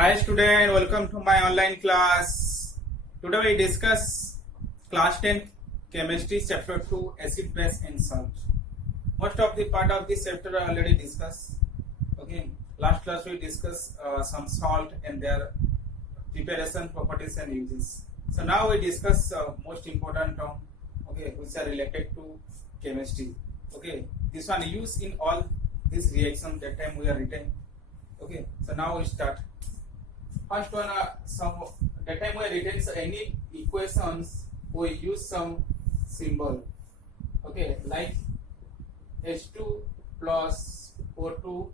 Hi student, welcome to my online class. Today we discuss class 10 chemistry chapter 2 acid base and salt. Most of the part of this chapter I already discussed. Okay, last class we discussed some salt and their preparation properties and uses. So now we discuss most important term, okay, which are related to chemistry. Okay, this one used in all this reaction that time we are written. Okay, so now we start. First one, that time we written any equations, we use some symbol. Okay, like H2 plus O2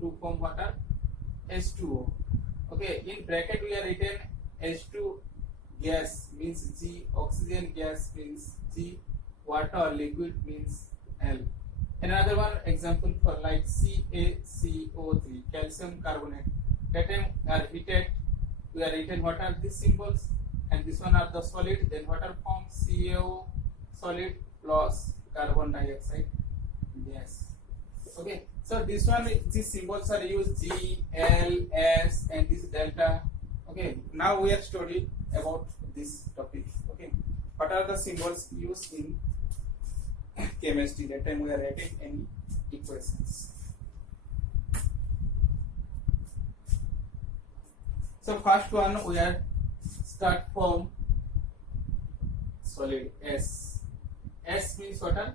to form water H2O. Okay, in bracket we are written H2 gas means G, oxygen gas means G, water liquid means L. Another one example for like CaCO3, calcium carbonate. That time we are written what are these symbols, and this one are the solid, then water form CaO solid plus carbon dioxide gas. Okay, so this one, these symbols are used G, L, S, and this delta. Okay, now we are studying about this topic. Okay, what are the symbols used in chemistry? That time we are writing any equations. So first one we are start from solid S. S means water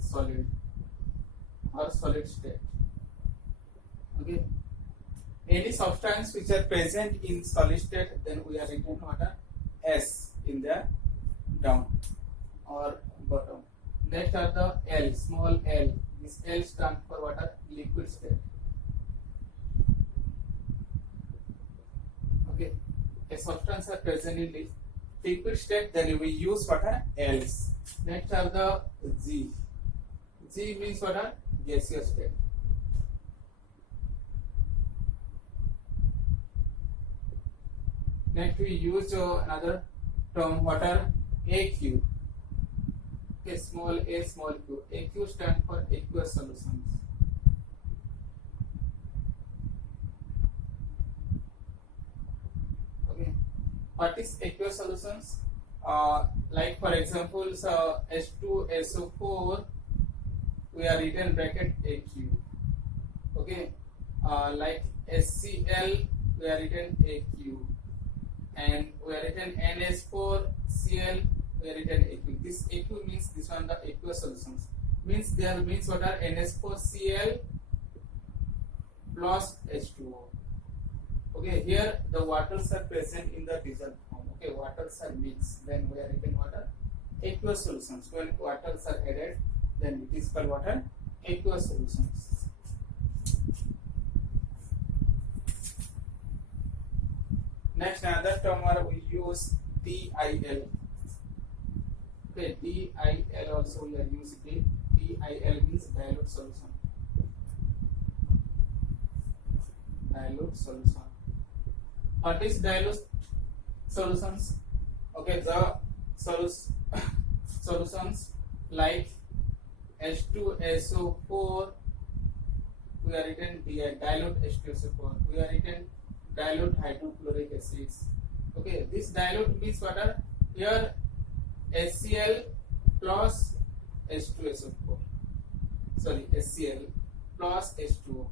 solid or solid state. Okay. Any substance which are present in solid state, then we are written water S in the down or bottom. Next are the L, small L. This L stands for water liquid state. Okay, a substance are present in liquid state, then we use water L's. Next are the G. G means water gaseous state. Next we use another term water AQ. Okay, small a, small q. AQ stands for aqueous solutions. What is aqueous solutions? Like for example, H2SO4, we are written bracket AQ. Okay, like HCl, we are written AQ, and we are written NH4Cl, we are written AQ. This AQ means this one the aqueous solutions. Means there means what are NH4Cl plus H2O. Okay, here the waters are present in the dissolved form. Okay, waters are mixed, then we are written water aqueous solutions. When waters are added, then it is called water aqueous solutions. Next, another term where we use DIL. Okay, DIL also we are using. DIL means dilute solution. Dilute solution. What is dilute solutions? Okay, the solutions like H2SO4, we are written dilute H2SO4. We are written dilute hydrochloric acids. Okay, this dilute means what are here HCl plus H2SO4. Sorry, HCl plus H2O.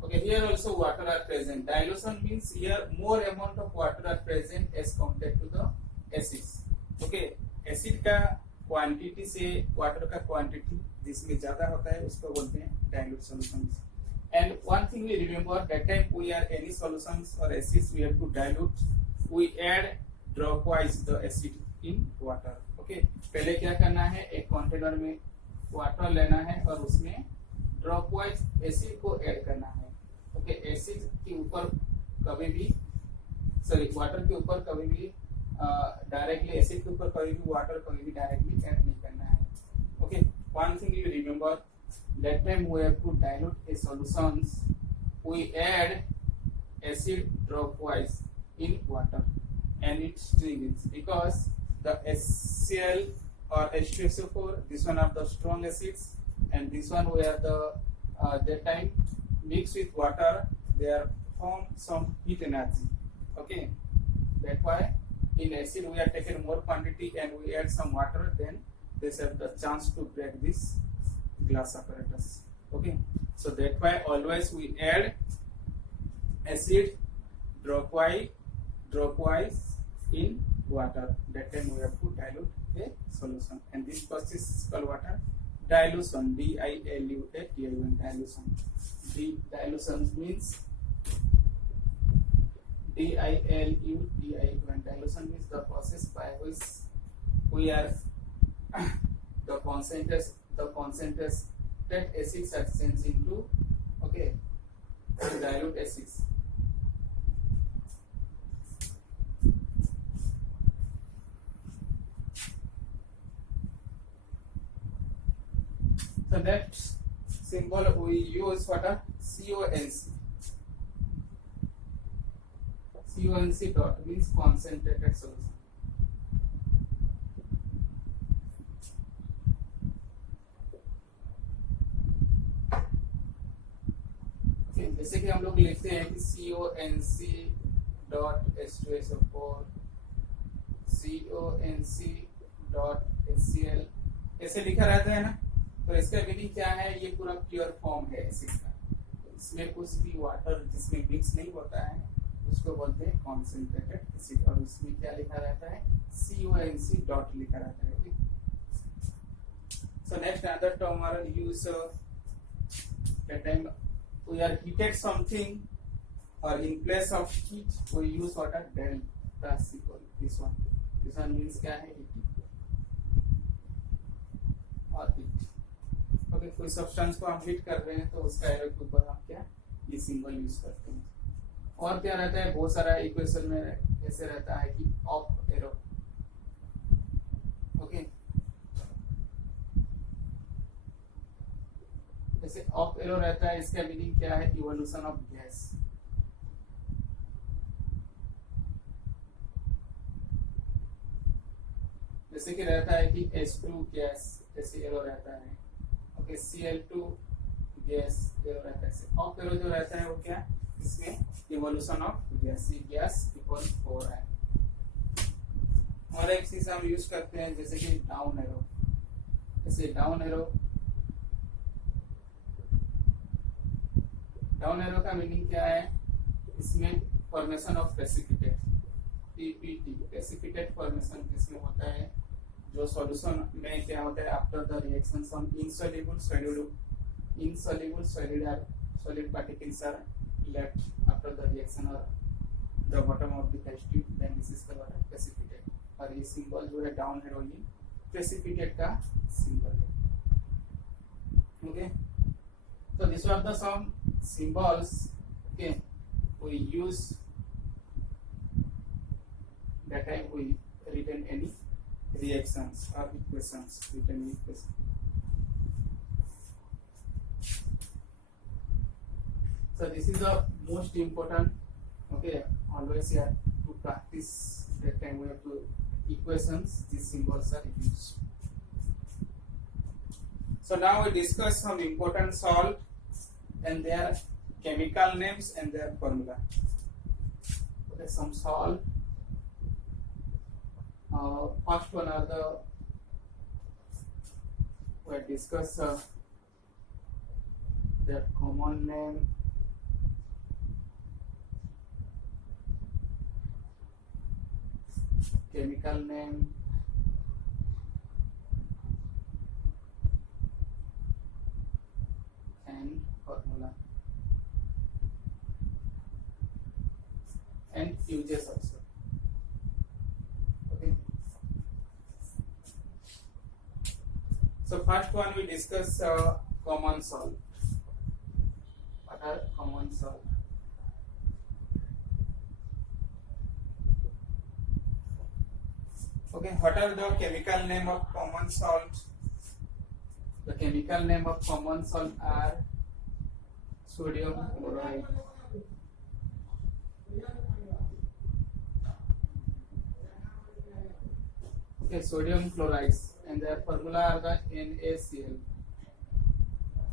Okay, here also water are present. Dilution means here more amount of water are present as compared to the acids. Okay, acid का quantity से water का quantity जिसमें ज्यादा होता है उसको बोलते हैं dilute solutions. And one thing we remember, that time we are any solutions or acids we have to dilute, we add drop wise the acid in water. Okay, पहले क्या करना है, एक कंटेनर में वाटर लेना है और उसमें ड्रॉप वाइज एसिड को ऐड करना है. ओके, एसिड के ऊपर कभी भी वाटर के ऊपर कभी भी डायरेक्टली एसिड के ऊपर कभी भी वाटर कभी भी डायरेक्टली ऐड नहीं करना है. Okay, one thing you remember, that time we have to dilute a solutions, we add acid drop wise in water, and it strings because the HCl or H2SO4, this one are the strong acids, and this one where the that time mixed with water, they are form some heat energy. Okay, that's why in acid we are taking more quantity and we add some water, then they have the chance to break this glass apparatus. Okay, so that's why always we add acid dropwise in water. That time we have to dilute a solution, and this process is called water dilution. D-I-L-U-A-T-I-O-N, dilution. Dilution means D-I-L-U-T-I-O-N. Dilution means the process by which we are the concentrated acids are changed into dilute acids. So that symbol we use what a CONC. CONC dot means concentrated solution. Okay, जैसे कि हम लोग लिखते हैं कि CONC dot H2SO4, CONC dot HCl ऐसे लिखा रहता है ना, तो इसका मीनिंग क्या है? ये पूरा प्योर फॉर्म है एसिड का, इसमें कुछ भी वाटर जिसमें मिक्स नहीं होता है उसको बोलते हैं कॉन्सेंट्रेटेड एसिड, और उसमें क्या लिखा रहता है? CONC डॉट लिखा रहता है. Okay, so next other term are use that time we are heated something, or in place of heat we use water delta symbol. This one means क्या है? heating or heat. ओके, कोई substance को हम heat कर रहे हैं तो उसका एरो के ऊपर हम क्या ये सिंबल यूज करते हैं. और क्या रहता है? बहुत सारा इक्वेशन में ऐसे रहता है कि ऑफ एरो. ओके, जैसे ऑफ एरो रहता है, इसका मीनिंग क्या है? Evolution of gas. जैसे कि रहता है कि H2 गैस ऐसे एरो रहता है. ओके, Cl2 गैस एरो रहता है. ऑफ एरो जो रहता है वो क्या? इसमें evolution of gas, gas equal 4 है. और एक चीज हम यूज करते हैं जैसे कि डाउन एरो. जैसे डाउन एरो का मीनिंग क्या है? इसमें formation of precipitate, PPT, precipitate formation जिसमें होता है, जो सॉल्यूशन में क्या होता है? After the reaction some insoluble solid particles are left after the reaction or the bottom of the test tube, then this is called precipitate. और ये सिंबल जो है डाउन एरो ये प्रेसिपिटेट का सिंबल है. Okay, so these are the some symbols okay we use that time we written any reactions or equations, written equations. So this is the most important. Okay, always you have to practice. That time we have to equations. These symbols are used. So now we discuss some important salt and their chemical names and their formula. Okay, some salt. First one are the we discuss their common name. Chemical name, and formula, and uses also. Okay, so first one we discuss common salt. What are common salt? Okay, what are the chemical name of common salt? The chemical name of common salt are sodium chloride, okay, sodium chlorides, and their formula are the NaCl.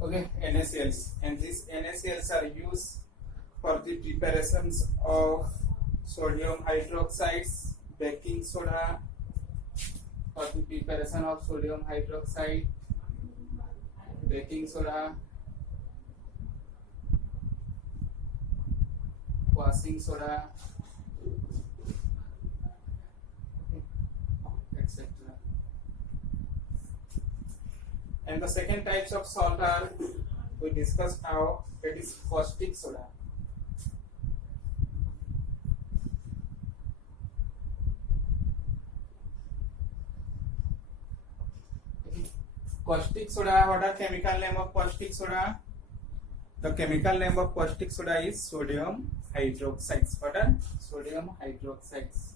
Okay, NaCls, and these NaCls are used for the preparations of sodium hydroxides, baking soda for the preparation of sodium hydroxide, baking soda, washing soda, etc. And the second types of salt are, we discussed now, that is caustic soda. Caustic soda, what are chemical name of caustic soda? The chemical name of caustic soda is sodium hydroxides. What are sodium hydroxides?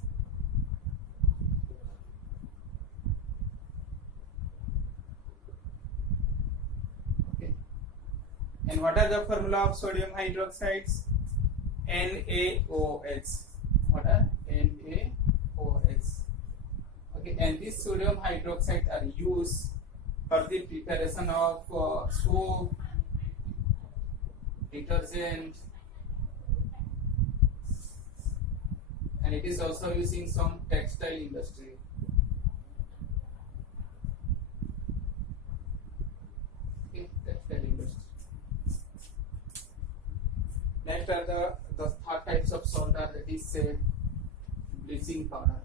Okay. And what are the formula of sodium hydroxides? NaOH. What are NaOH? Okay, and these sodium hydroxides are used for the preparation of soap, detergent, and it is also used in some textile industry. Okay, textile industry. Next are the third types of salt are, that is bleaching powder.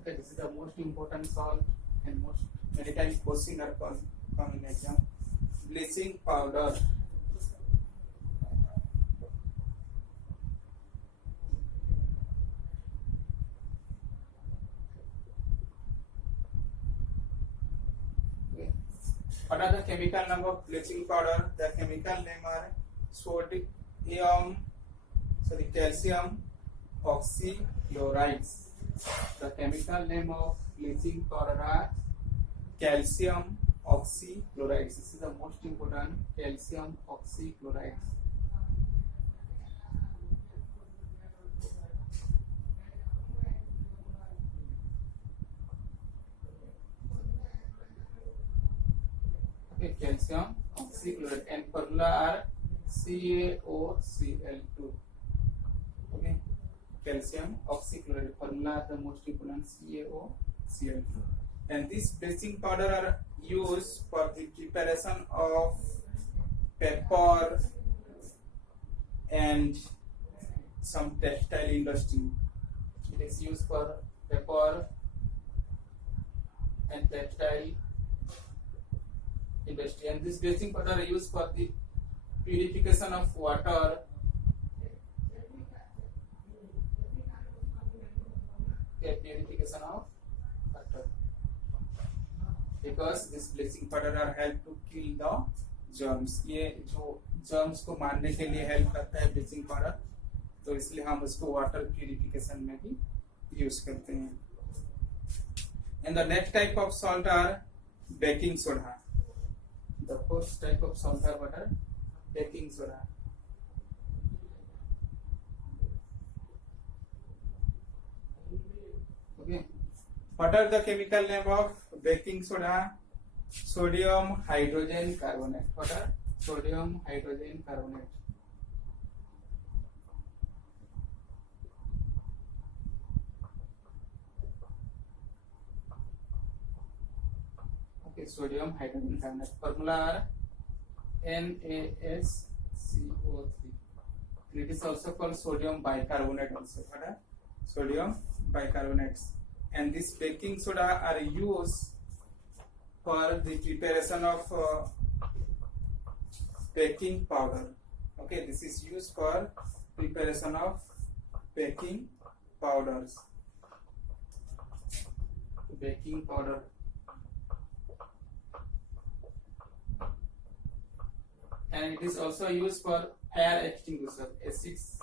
Okay, this is the most important salt and most many times question are come in exam. Bleaching powder. Okay. What are the chemical name of bleaching powder? The chemical name are calcium oxychlorides. The chemical name of bleaching powder are calcium oxychlorides. This is the most important, calcium oxychlorides. Okay, calcium oxychloride, and formula are CaOCl2. Okay, calcium oxychloride formula, the most important, CaOCl2. And these bleaching powder are used for the preparation of paper and some textile industry. It is used for paper and textile industry, and this bleaching powder are used for the purification of water, purification of water, because this bleaching powder are help to kill the germs. ये जो germs को मारने के लिए help करता है bleaching powder, तो इसलिए हम उसको water purification में भी use करते हैं. And the next type of salt are baking soda. The first type of salt are what are baking soda. Okay. What are the chemical name of baking soda? Sodium hydrogen carbonate. What are sodium hydrogen carbonate? Okay, sodium hydrogen carbonate. Formula are NaSCO3. It is also called sodium bicarbonate also. What are sodium bicarbonates? And this baking soda are used for the preparation of baking powder. Okay, this is used for preparation of baking powders. Baking powder. And it is also used for fire extinguisher, A6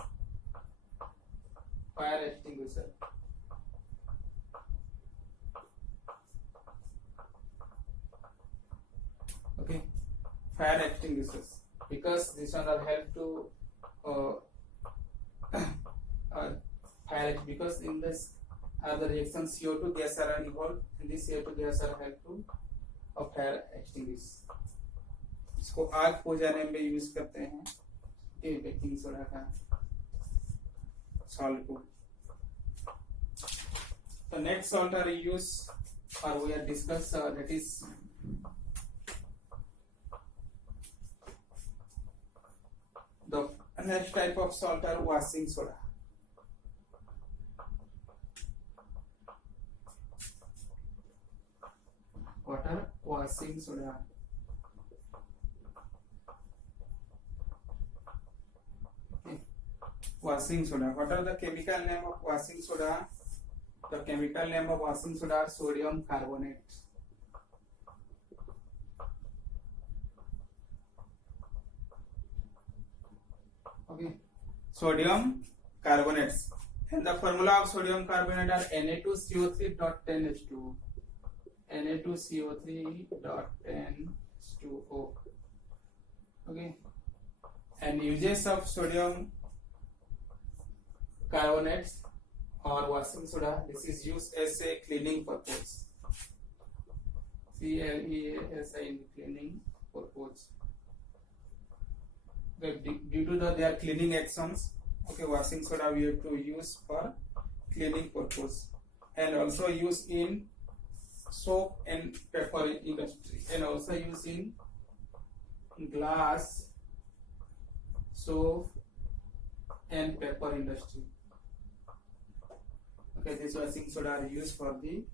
fire extinguisher. Okay, fire extinguishers, because this one will help to fire, because in this the reaction CO2 gas are involved, and this CO2 gas are help to fire extinguish. इसको आग बुझाने में use करते हैं ये baking soda का salt को. The next salt are used or we have discussed that is the next type of salt are washing soda. What are washing soda? Washing soda. What are the chemical name of washing soda? The chemical name of washing soda are sodium carbonate. Okay, sodium carbonates. And the formula of sodium carbonate are Na2CO3.10H2. Na2CO3.10H2O. Okay, and uses of sodium carbonates or washing soda. This is used as a cleaning purpose. CLEASI in cleaning purpose. Okay, due to their cleaning actions, okay, washing soda we have to use for cleaning purpose, and also use in soap and paper industry, and also use in glass, soap and paper industry. Okay, this washing soda are used for the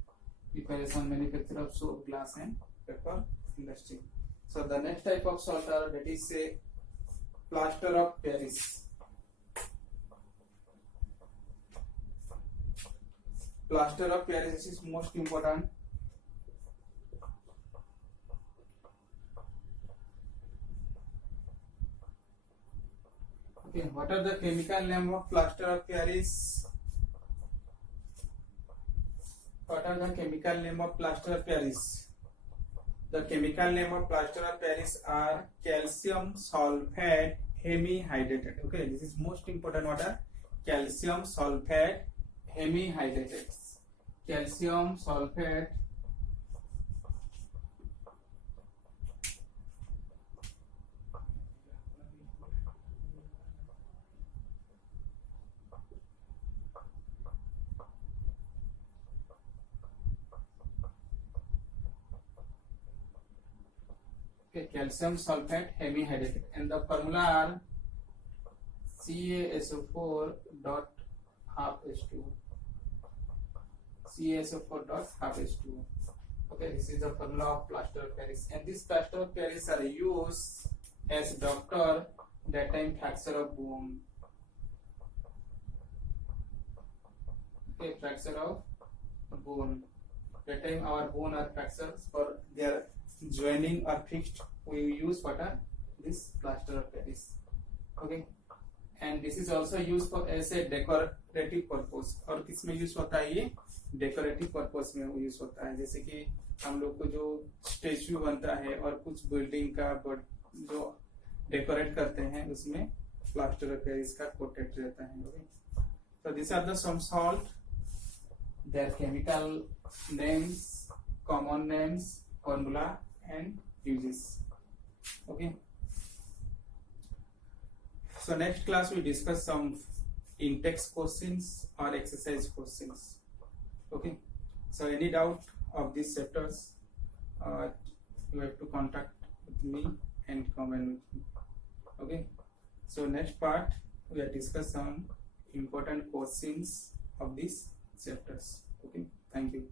preparation manufacture of soap, glass and paper industry. So the next type of salt are that is a plaster of Paris. Plaster of Paris is most important. Okay, what are the chemical name of plaster of Paris? What are the chemical name of plaster of Paris? The chemical name of plaster of Paris are calcium sulfate hemihydrated. Okay, this is most important. What are calcium sulfate hemihydrated? Calcium sulfate calcium sulfate hemihydrated, and the formula are CaSO4 dot half H2. CaSO4 dot half H2. Okay, this is the formula of plaster of Paris, and this plaster of Paris are used as doctor that time fracture of bone. Okay, fracture of bone. That time our bone are fractures, for their joining or fixed, we use what are this plaster of Paris. Okay, and this is also used for as a decorative purpose. और किस में use होता है ये? Decorative purpose में use होता है, जैसे कि हम लोग को जो स्टेच्यू बनता है और कुछ बिल्डिंग का जो डेकोरेट करते हैं उसमें प्लास्टर ऑफ पेरिस का कोटेड रहता है. So these are the some salt, their chemical names, common names, formula and uses. Okay, so next class we discuss some in-text questions or exercise questions. Okay, so any doubt of these chapters, you have to contact with me and comment with me. Okay, so next part we will discuss some important questions of these chapters. Okay, thank you.